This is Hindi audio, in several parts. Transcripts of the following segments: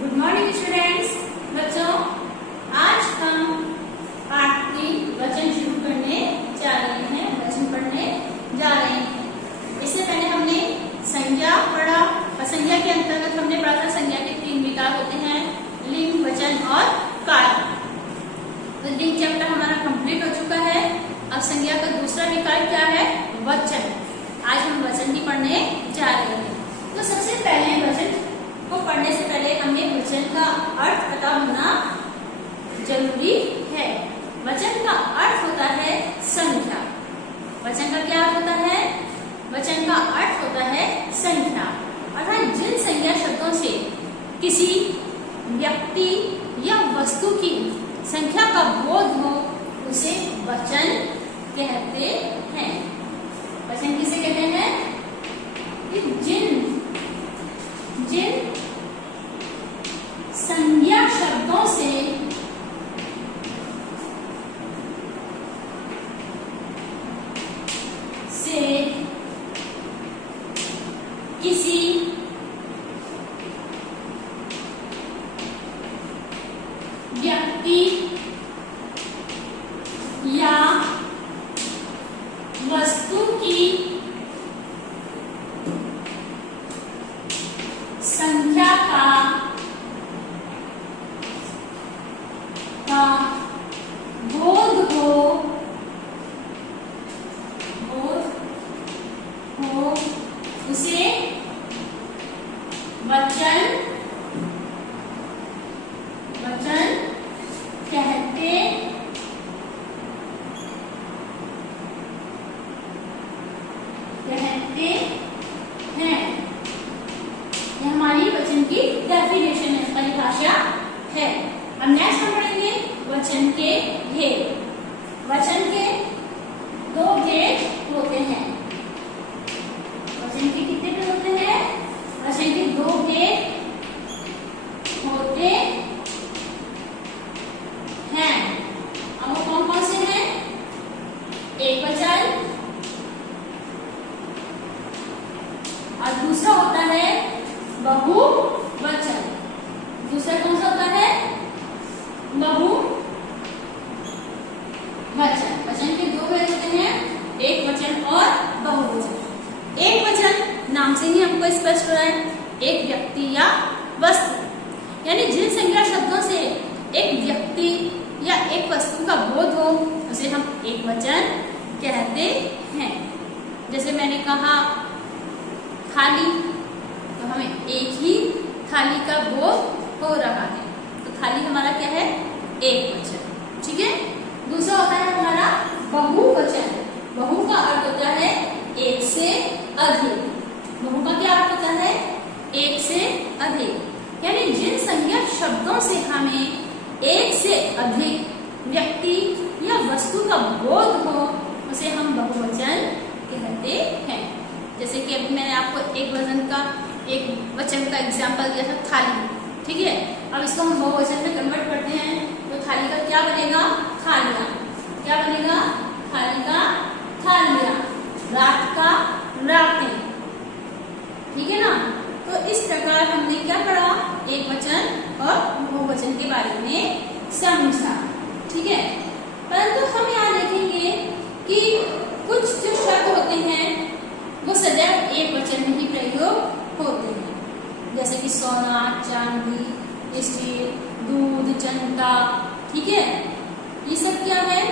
Good morning students. बच्चों, आज हम पाठ 3 वचन शुरू करने जा रहे हैं, वचन पढ़ने जा रहे हैं। इससे पहले हमने संज्ञा पढ़ा और संज्ञा के अंतर्गत हमने पढ़ा था संज्ञा के 3 विकार होते हैं, लिंग, वचन और कारण। तो लिंग चैप्टर हमारा कंप्लीट हो चुका है। अब संज्ञा का दूसरा विकार क्या है? वचन। आज हम वचन ही पढ़ने जा रहे हैं। तो सबसे पहले वचन को पढ़ने से पहले हमें वचन का अर्थ पता होना जरूरी है। वचन का अर्थ होता है संख्या। वचन का क्या अर्थ होता है? वचन का अर्थ होता है संख्या, अर्थात जिन संज्ञा शब्दों से किसी व्यक्ति या वस्तु की संख्या का बोध हो उसे वचन कहते हैं। वचन किसे कहते हैं? जिन संज्ञा शब्दों से किसी व्यक्ति या वस्तु की संख्या का बोध हो उसे वचन कहते हैं। ये हमारी वचन की डेफिनेशन है, परिभाषा है। अब नेक्स्ट हम पढ़ेंगे वचन के भेद। वचन के 2 भेद होते हैं। वचन के कितने भेद होते हैं? वचन के 2 भेद होते हैं। अब वो कौन कौन से हैं? एक वचन और दूसरा होता है बहुवचन। दूसरा कौन सा होता है? बहुवचन। वचन के 2 भेद होते हैं, एक वचन और बहुवचन। एक वचन नाम से ही हमको स्पष्ट हो रहा है, एक व्यक्ति या वस्तु, यानी जिन संज्ञा शब्दों से एक व्यक्ति या एक वस्तु का बोध हो उसे हम एक वचन कहते हैं। जैसे मैंने कहा थाली, तो हमें एक ही थाली का बोध हो रहा है, तो थाली हमारा क्या है? एक वचन। ठीक है। दूसरा होता है हमारा बहुवचन। बहु का अर्थ होता है एक से अधिक। बहु का क्या अर्थ होता है? एक से अधिक, यानी जिन संज्ञा शब्दों से हमें एक से अधिक व्यक्ति या वस्तु का बोध हो उसे हम बहुवचन कहते हैं। जैसे कि अभी मैंने आपको एक वचन का एग्जाम्पल दिया था, थाली। ठीक है। अब इसको हम बहुवचन में कन्वर्ट करते हैं तो थाली का क्या बनेगा? थालियां। क्या बनेगा? थाली का थालियां, रात का रातें। ठीक है ना। तो इस प्रकार हमने क्या पढ़ा? एक वचन और बहुवचन के बारे में समझा। ठीक है। परंतु हम यहाँ देखेंगे कि कुछ जो शब्द होते हैं वो सदैव एक वचन में ही प्रयोग होते हैं। जैसे कि सोना, चांदी, स्टील, दूध, जनता। ठीक है। ये सब क्या है?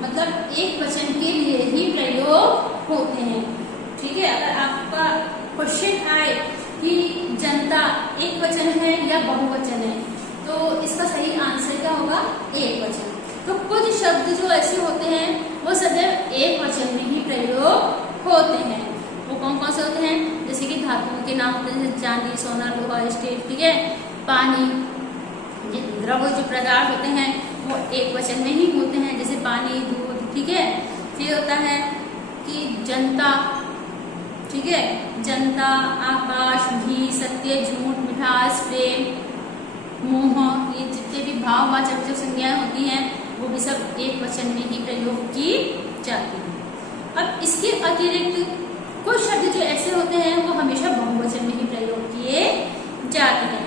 मतलब एक वचन के लिए ही प्रयोग होते हैं। ठीक है। अगर आपका क्वेश्चन आए कि जनता एक वचन है या बहुवचन है, तो इसका सही आंसर क्या होगा? एक वचन। तो कुछ शब्द जो ऐसे होते हैं वो सदैव एक वचन में ही प्रयोग होते हैं। वो कौन कौन से होते हैं? जैसे कि धातुओं के नाम होते हैं, जैसे चांदी, सोना, लोहा, स्टील। ठीक है। पानी, ये द्रव जो पदार्थ होते हैं वो एक वचन में ही होते हैं, जैसे पानी, दूध। ठीक है। फिर होता है कि जनता। ठीक है। जनता, आकाश, घी, सत्य, झूठ, मिठास, प्रेम, मोह, ये जितने भी भाववाचक जो संज्ञाएं होती हैं वो भी सब एक वचन में ही प्रयोग की जाती है। अब इसके अतिरिक्त कुछ शब्द जो ऐसे होते हैं वो हमेशा बहुवचन में ही प्रयोग किए जाते हैं।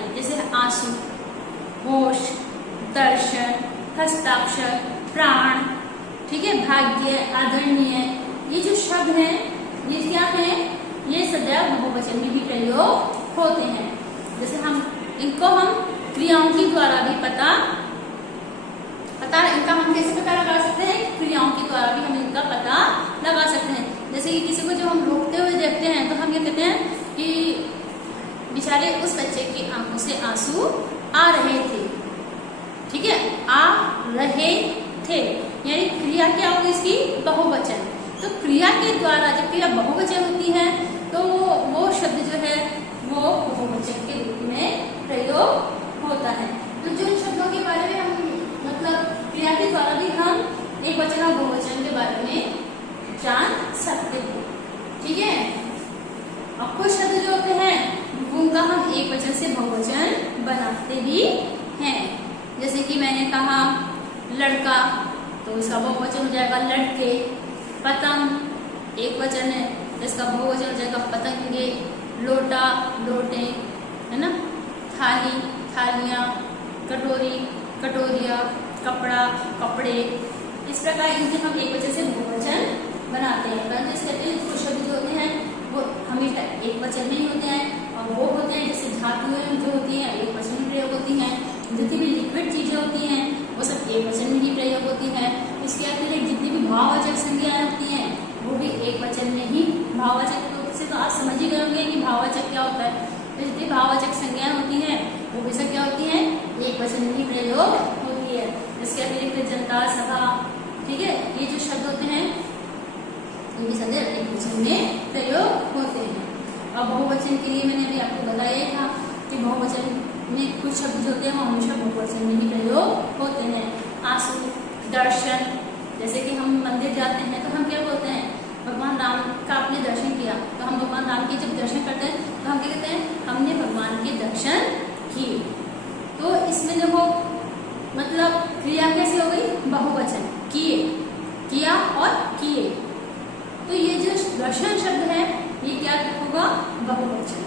हस्ताक्षर, प्राण, ठीक है, भाग्य, आदरणीय, ये जो शब्द हैं ये क्या है, ये सदैव बहुवचन में भी प्रयोग होते हैं। जैसे इनको हम क्रियाओं के द्वारा भी इनका हम कैसे पता लगा सकते हैं, क्रियाओं के द्वारा भी हम इनका पता लगा सकते हैं। जैसे कि किसी को जब हम रोकते हुए देखते हैं तो हम ये कहते हैं कि बेचारे उस बच्चे की आंखों से आंसू आ रहे थे, ठीक है, आ रहे थे, यानी क्रिया क्या होगी इसकी, बहुवचन। तो क्रिया के द्वारा जब क्रिया बहुवचन होती है तो वो शब्द जो है वो बहुवचन के रूप में प्रयोग होता है। तो जो इन शब्दों के बारे में हम मतलब क्रिया के द्वारा भी हम एक वचन और बहुवचन के बारे में जान सकते हैं, ठीक है। अब कुछ शब्द जो होते हैं उनका हम एक वचन से बहुवचन बनाते भी हैं। जैसे कि मैंने कहा लड़का, तो इसका बहुवचन हो जाएगा लड़के। पतंग एक वचन है, इसका बहुवचन हो जाएगा पतंगे। लोटा, लोटे, है ना। थाली, थालियाँ। कटोरी, कटोरिया। कपड़ा, कपड़े। इस प्रकार इनके हम एक वचन से बहुवचन बनाते हैं। परंतु इसके कुछ शब्द जो होते हैं वो हमेशा एक वचन नहीं होते हैं, और वो होते हैं जैसे धातुएं जो होती हैं एक वचन में प्रयोग होती हैं। जितनी भी लिक्विड चीजें होती हैं वो सब एक वचन में ही प्रयोग होती हैं। इसके अतिरिक्त जितनी भी भाववाचक संज्ञाएं होती हैं वो भी एक वचन में ही, भाववाचक से तो आप समझ ही गए होंगे कि भाववाचक क्या होता है। तो जितनी भाववाचक संज्ञाएं होती हैं वो भी सब क्या होती हैं, एक वचन में ही प्रयोग होती है। इसके अतिरिक्त जनता, सभा, ठीक है, ये जो शब्द होते हैं इनके सदैव एक वचन में प्रयोग होते हैं। और बहुवचन के लिए मैंने अभी आपको बताया था कि बहुवचन में कुछ शब्द जो होते हैं वो हमेशा बहुवचन में ही प्रयोग होते हैं। आंसू, दर्शन, जैसे कि हम मंदिर जाते हैं तो हम क्या बोलते हैं, भगवान राम का आपने दर्शन किया, तो हम भगवान राम के जब दर्शन करते हैं तो हम क्या कहते हैं, हमने भगवान के दर्शन किए। तो इसमें देखो मतलब क्रिया कैसी हो गई, बहुवचन, किए, किया और किए। तो ये जो दर्शन शब्द है ये क्या होगा, बहुवचन,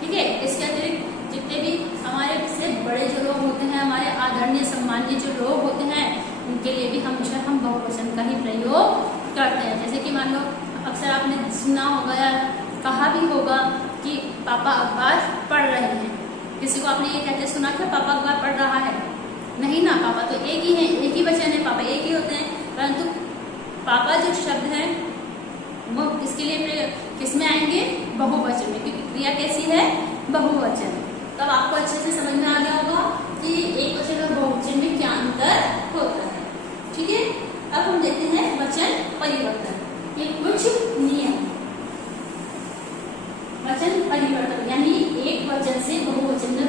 ठीक है। इसके अतिरिक्त जितने भी हमारे से बड़े जो लोग होते हैं, हमारे आदरणीय सम्मानीय जो लोग होते हैं, उनके लिए भी हमेशा हम बहुवचन का ही प्रयोग करते हैं। जैसे कि मान लो अक्सर आपने सुना होगा या कहा भी होगा कि पापा अखबार पढ़ रहे हैं। किसी को आपने ये कहते सुना कि पापा अखबार पढ़ रहा है, नहीं ना, पापा तो एक ही है, एक ही वचन है, पापा एक ही होते हैं। परंतु पापा जो शब्द है वो इसके लिए किसमें आएंगे, बहुवचन में, क्योंकि क्रिया कैसी है, बहुवचन। तब आपको अच्छे से समझ में आ गया होगा कि एक वचन और बहुवचन में क्या अंतर होता है, ठीक है। अब हम देखते हैं वचन परिवर्तन। ये कुछ नियम, वचन परिवर्तन यानी एक वचन से बहुवचन में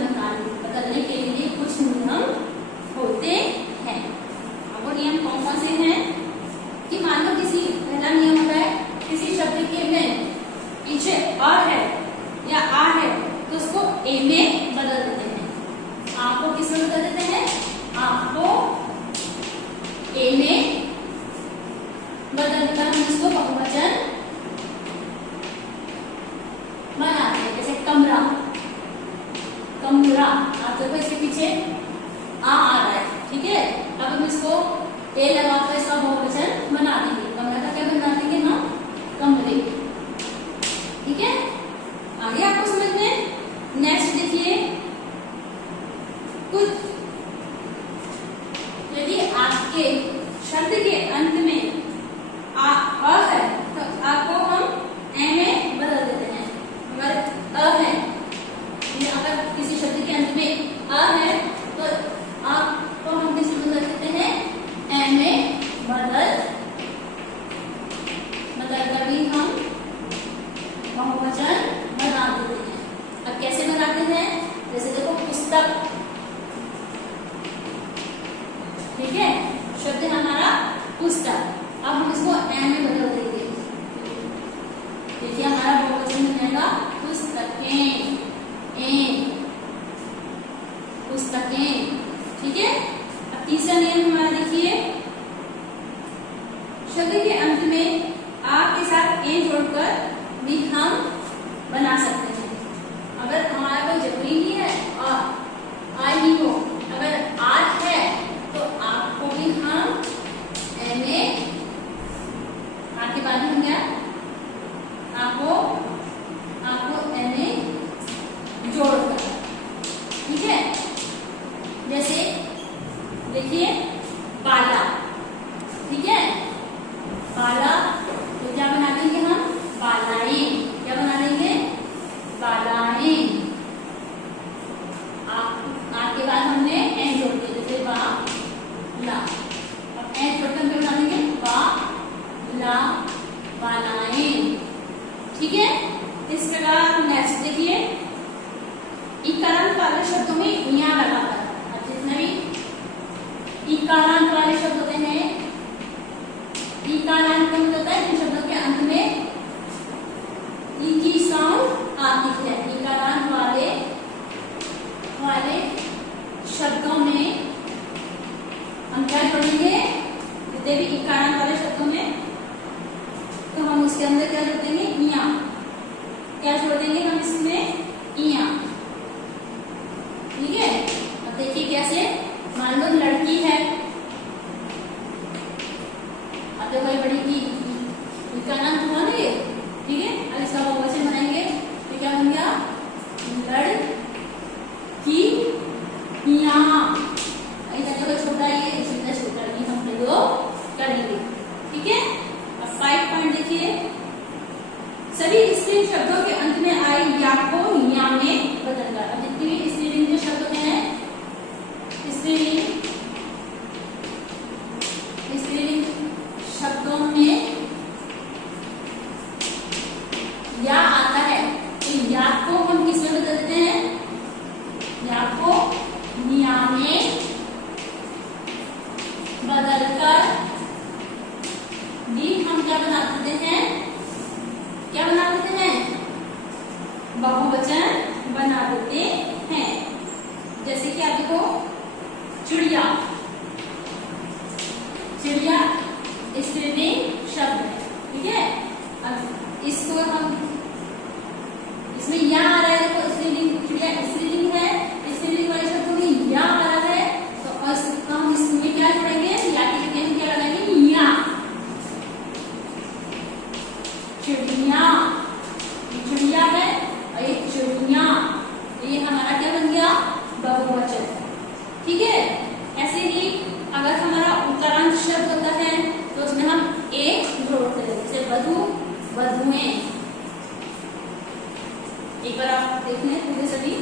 बदलने के लिए कुछ नियम होते हैं। अब वो नियम कौन कौन से हैं कि मान लो किसी, पहला नियम होता है किसी शब्द के में पीछे अ है या आ है तो उसको ए में बदल देते हैं। आ को किस में बदल देते हैं, आ को ए में बदलकर हम इसको बहुवचन बनाते हैं। जैसे कमरा, कमरा, आप देखो इसके पीछे आ रहा है, ठीक है। अब हम इसको ए लगाकर इसका बहुवचन बना देंगे। कमरा का क्या बना देंगे हम, कमरे, ठीक है। आगे आपको समझ में। नेक्स्ट देखिए, कुछ यदि आपके शब्द के अंत में अ है तो आ को हम ए में बदल देते हैं। अगर अ है, अगर किसी शब्द के अंत में अ है तो आ को हम किस में बदल देते हैं, ए में बदल देखिए बाला, ठीक है, बाला तो क्या बना देंगे हम, बालाइन। क्या बना देंगे, बालाइन। आपके बाद हमने एन जोड़ दिया, जैसे बा ला, अब एन जोड़कर क्या बना देंगे, बा ला, बालाइन, ठीक है। इस प्रकार नेक्स्ट देखिए, इकारांत वाले शब्दों में इया लगाकर, अब जितने भी इकारांत वाले शब्द होते हैं, इकारांत का मतलब होता है जिन शब्दों के अंत में ई की साउंड आती है। इकारांत वाले शब्दों में हम क्या जोड़ेंगे, जितने भी इकारांत वाले शब्दों में, तो हम उसके अंदर क्या जोड़ देंगे, इया। क्या जोड़ देंगे हम इसमें, इया, ठीक है। अब देखिए कैसे, मान लो लड़की है, अब देखो ये बड़ी की इकारांत हुआ ना ये, ठीक है। अब इसका बहुवचन बनाएंगे तो क्या बन गया, लड़की या। देखो छोटा ये इसमें छोटा ये हम प्रयोग करेंगे, ठीक है। अब 5 पॉइंट देखिए, सभी स्त्रीलिंग शब्दों के अंत में आए या को या में बदलकर। अब जितने भी स्त्रीलिंग जो शब्द होते हैं, स्त्रीलिंग शब्दों में या आता है तो या को हम किस में बदल देते हैं, या को या में बदलकर भी हम क्या बना देते हैं, क्या बना देते हैं, बहुवचन बना देते हैं। जैसे कि आप देखो चिड़िया, चिड़िया स्त्रीलिंग शब्द है, ठीक है। अब इसको हम, इसमें या आ रहा है, तो स्त्रीलिंग, चिड़िया स्त्रीलिंग है, स्त्रीलिंग वाले शब्दों में या आ रहा है, तो हम इसमें क्या जोड़ेंगे, या की जगह हम क्या लगाएंगे, या। चिड़िया, चिड़िया है और ये चिड़िया, ये हमारा क्या बन गया, बहुवचन, ठीक है। ऐसे ही अगर हमारा उकारांत शब्द होता है तो उसमें हम एक जोड़ते हैं, जैसे वधु, वधुएं। एक बार आप देख लें पूरे सभी,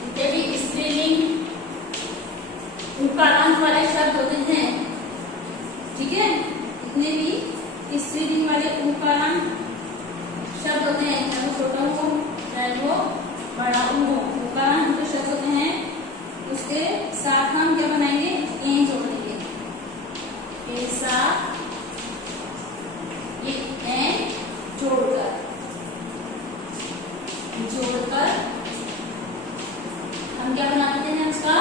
जितने भी स्त्रीलिंग उकारांत वाले शब्द होते हैं, ठीक है, जितने भी स्त्रीलिंग वाले उकारांत शब्द होते हैं, चाहे वो छोटा हो चाहे वो बड़ा हो, उकारांत जो शब्द होते हैं उसके साथ हम क्या बनाएंगे, ए जोड़ देंगे, के साथ ये ए जोड़कर हम क्या बना देते हैं, उसका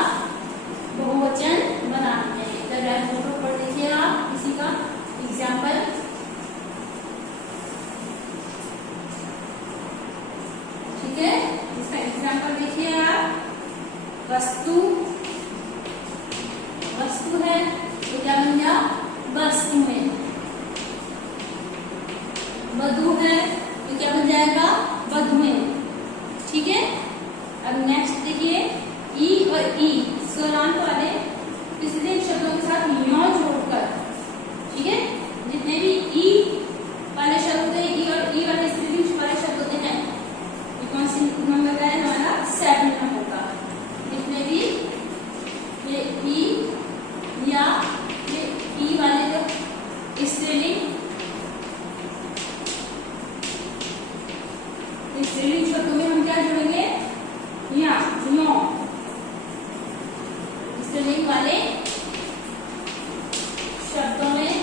बहुवचन बना देते हैं। इधर फोटो पढ़ लीजिए आप किसी का एग्जाम्पल, ठीक है। इसका एग्जाम्पल देखिए आप, वस्तु, वस्तु है तो क्या बन गया, वस्तुएं। वधु है तो क्या बन जाएगा, वधुएं, ठीक है। अब नेक्स्ट देखिए, ई और ई स्वरांत वाले स्त्रीलिंग शब्दों के साथ यो जोड़कर, ठीक है। जितने भी ई वाले शब्द होते हैं, ई और ई वाले स्त्रीलिंग वाले शब्द होते हैं, कौन सी नंबर का है हमारा, 7 नंबर का। जितने भी ये ई या ये ई वाले जो स्त्रीलिंग शब्दों में हम क्या जोड़ेंगे, या यो, स्त्रीलिंग वाले शब्दों में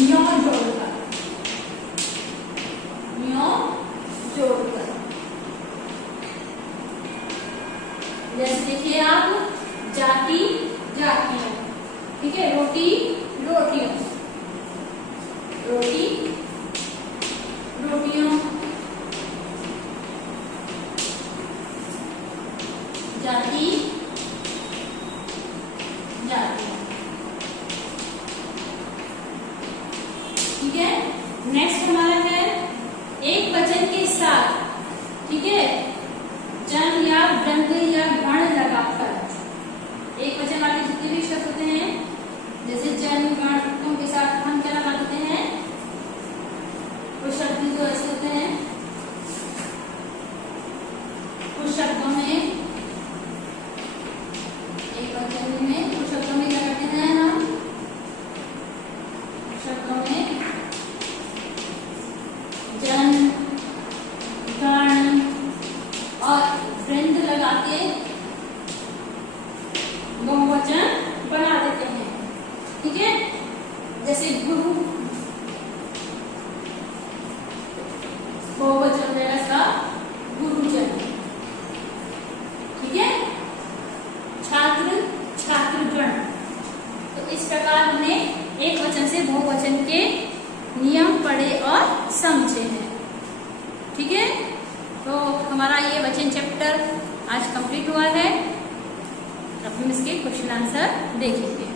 यो जोड़कर, जोड़कर। जैसे देखिए आप, जाति, जातियों, ठीक है, रोटी, रोटियों, रोटी, रोटियों, जाति, जातियों, ठीक है। नेक्स्ट हमारा है एक वचन साथ, ठीक है, जन या वृंद या गण लगाकर एक वचन वाले जितने भी शब्द होते हैं, जैसे जन गण उनके साथ हम क्या लगा देते हैं, कुछ शब्द जो ऐसे होते हैं, कुछ शब्दों में एक वचन में कुछ शब्दों में क्या करते हैं हम, शब्दों में जन गण और वृंद लगा के बहुवचन बना देते हैं, ठीक है। जैसे गुरु बहुवचन हो जाएगा इसका गुरुजन, ठीक है। छात्र छात्रगण। तो इस प्रकार हमने एक वचन से बहुवचन के नियम पढ़े और समझे हैं, ठीक है। तो हमारा ये वचन चैप्टर आज कंप्लीट हुआ है। अब हम इसके क्वेश्चन आंसर देखेंगे।